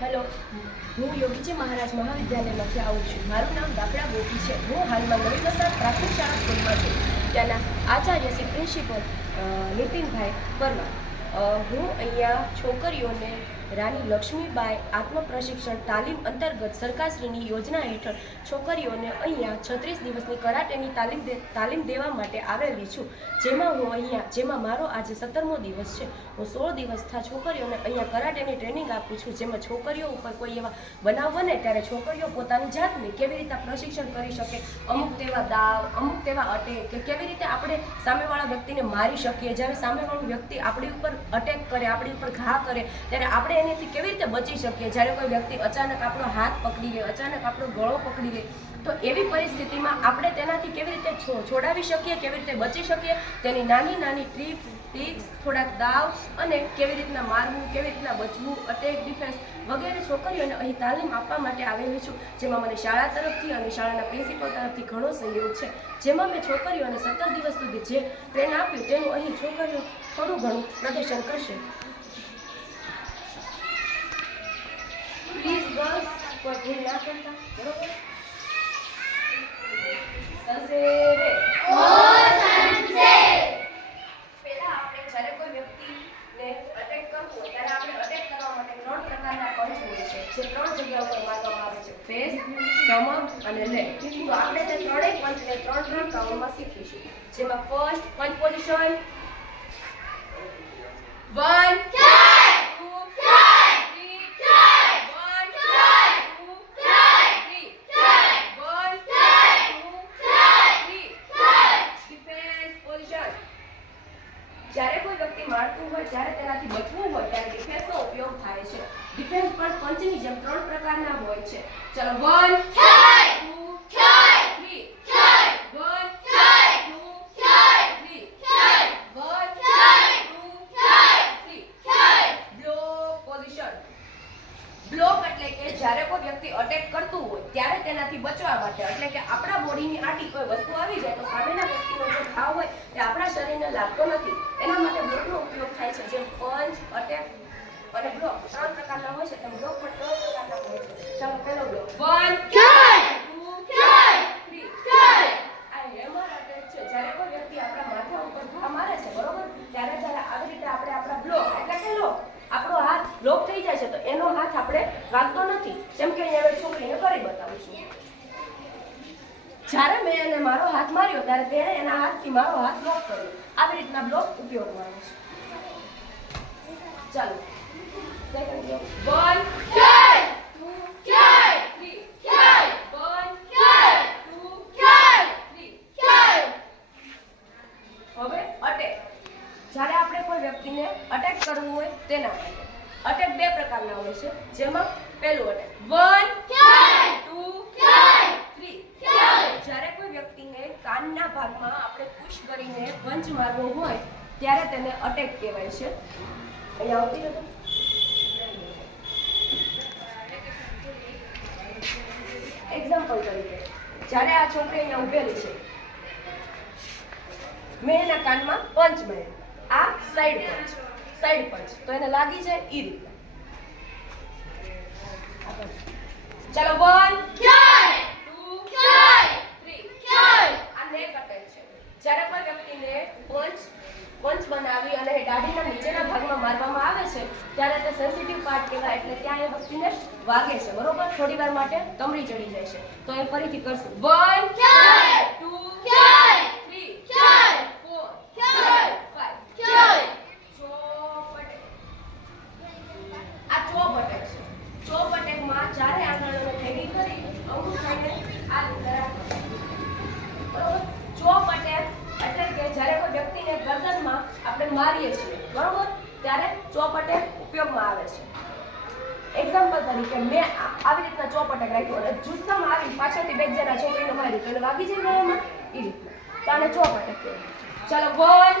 Hello, હું યોગીજી મહારાજ મહાવિદ્યાલયમાંથી આવું છું. મારું નામ દાખલા ગોપી છે. હું હાલમાં નવી વસાહત પ્રાથમિક શાળા સ્કૂલમાં છું. ત્યાંના આચાર્ય શ્રી પ્રિન્સિપલ નીતિનભાઈ પરમાર. હું અહીંયા છોકરીઓને રાણી લક્ષ્મીબાઈ આત્મ પ્રશિક્ષણ તાલીમ અંતર્ગત સરકારશ્રીની યોજના હેઠળ છોકરીઓને અહીંયા 36 દિવસની કરાટેની તાલીમ દેવા માટે આવેલી છું. જેમાં મારો આજે 17મો દિવસ છે. હું 16 દિવસથી છોકરીઓને અહીંયા કરાટેની ટ્રેનિંગ આપું છું. જેમાં છોકરીઓ ઉપર કોઈ એવા બનાવ બને ત્યારે છોકરીઓ પોતાની જાતને કેવી રીતે પ્રશિક્ષણ કરી શકે, અમુક તેવા દાવ, અમુક તેવા અટેક કે કેવી રીતે આપણે સામેવાળા વ્યક્તિને મારી શકીએ. જ્યારે સામેવાળું વ્યક્તિ આપણી ઉપર અટેક કરે, આપણી ઉપર ઘા કરે, ત્યારે આપણે એનાથી કેવી રીતે બચી શકીએ. જ્યારે કોઈ વ્યક્તિ અચાનક આપણો હાથ પકડી લે, અચાનક આપણો ગળો પકડી લે, તો એવી પરિસ્થિતિમાં આપણે તેનાથી કેવી રીતે છોડાવી શકીએ, કેવી રીતે બચી શકીએ, તેની નાની નાની ટ્રિક્સ, થોડાક દાવ અને કેવી રીતના મારવું, કેવી રીતના બચવું, અટેક, ડિફેન્સ વગેરે છોકરીઓને અહીં તાલીમ આપવા માટે આવેલી છું. જેમાં મને શાળા તરફથી અને શાળાના પ્રિન્સિપલ તરફથી ઘણો સહયોગ છે. જેમાં મેં છોકરીઓને 17 દિવસ સુધી જે ટ્રેન આપ્યું તેનું અહીં છોકરીઓ થોડું ઘણું પ્રદર્શન કરશે. પ્લીઝ ગર્લ્સ, કોઈ ભૂલ ના કરતા, બરોબર? સંસેરે પહેલા આપણે જ્યારે કોઈ વ્યક્તિને અટેક કરવો ત્યારે આપણે અટેક કરવા માટે 3 પ્રકારના પંચ હોય છે, જે 3 જગ્યા ઉપર મારવામાં આવે છે: ફેસ, સ્ટમક અને લેગ. તો આપણે તે ત્રણેય પંચને 3 કાઉન્ટમાં શીખીશું. જેમાં ફર્સ્ટ પંચ પોઝિશન 1 જ્યારે કોઈ વ્યક્તિ મારતું હોય ત્યારે તેનાથી બચવું હોય ત્યારે ડિફેન્સનો ઉપયોગ થાય છે. ડિફેન્સ પણ પંચની જેમ 3 પ્રકારના હોય છે. ચલો 1 2 3 1 2 3 1 2 3 બ્લોક પોઝિશન. બ્લોક એટલે કે જ્યારે કોઈ વ્યક્તિ અટેક કરતું હોય ત્યારે તેનાથી બચવા માટે, એટલે કે આપણા બોડીની આટી કોઈ વસ્તુ આવી જાય તો સામેના વ્યક્તિનો જે ઘાવ હોય તે આપણા શરીરને લાગતો નથી. એના માટે બ્લોકનો ઉપયોગ થાય છે. જેમ પંચ, અટેક અને બ્લોક 3 પ્રકારના હોય છે, તેમ બ્લોક પણ 3 પ્રકારના હોય છે. ચાલો પહેલો બ્લોક 1 2 3 આ હેમર અટેક છે. જ્યારે કોઈ વ્યક્તિ આપણા માથા ઉપર ઘા મારે છે, બરોબર, ત્યારે આવી રીતે આપણે આપણા બ્લોક એટલે કે લોક, આપણો હાથ લોક થઈ જાય છે, તો એનો હાથ આપણે વાગતો નથી. જેમ કે અહીંયા છોકરીને કરી બતાવું છું. જ્યારે મેં એને મારો હાથ માર્યો ત્યારે તેણે એના હાથથી મારો હાથ લોક કર્યો. આવી રીતના બ્લોક ઉપયોગમાં આવે છે. ચાલો સેકન્ડ બ્લોક 1 2 3 હવે અટેક. જ્યારે આપણે કોઈ વ્યક્તિને અટેક કરવું હોય તેના માટે અટેક 2 પ્રકારના હોય છે. જેમાં પહેલું અટેક 1 2 3. જ્યારે કોઈ વ્યક્તિને કાનના ભાગમાં આપણે પુશ કરીને પંચ મારવો હોય ત્યારે તેને અટેક કહેવાય છે. અહીંયા આવતી નથી. એક્ઝામ્પલ તરીકે જ્યારે આ છોકરી અહીંયા ઉભેલી છે, મેં એના કાનમાં પંચ માર્યો, આ સાઈડ પંચ, તો એને લાગી જાય એ રીતે. ચાલો 1 2 3 આ નેક અટેક છે. જ્યારે કોઈ વ્યક્તિને પંચ બનાવી અને દાઢીના નીચેના ભાગમાં મારવામાં આવે છે ત્યારે તે સેન્સિટિવ પાર્ટ કહેવાય, એટલે ત્યાં એ વ્યક્તિને વાગે છે, બરોબર. થોડી વાર માટે કમરી ચડી જાય છે. તો એ ફરીથી કરશું 1 2 3 4 5 આ ચોપ અટેક છે. ચોપ અટેકમાં ચારે આંગળીઓને ભેગી કરી અંગૂઠાને આ રીતે રાખવાનું, બરોબર. ચોપ અટેક એટલે કે જ્યારે કોઈ વ્યક્તિને ગરદનમાં આપણે મારીએ છીએ, બરોબર, ત્યારે ચોપ અટેક ઉપયોગમાં આવે છે. એક્ઝામ્પલ તરીકે મેં આવી રીતના ચોપ અટેક રાખ્યો અને જુસ્સામાં આવી પાછળથી બેક જણા છોકરીને માર્યું તો એને વાગી જાય ગળામાં, એ રીતના. તો આને ચોપ અટેક કહેવાય. ચાલો 1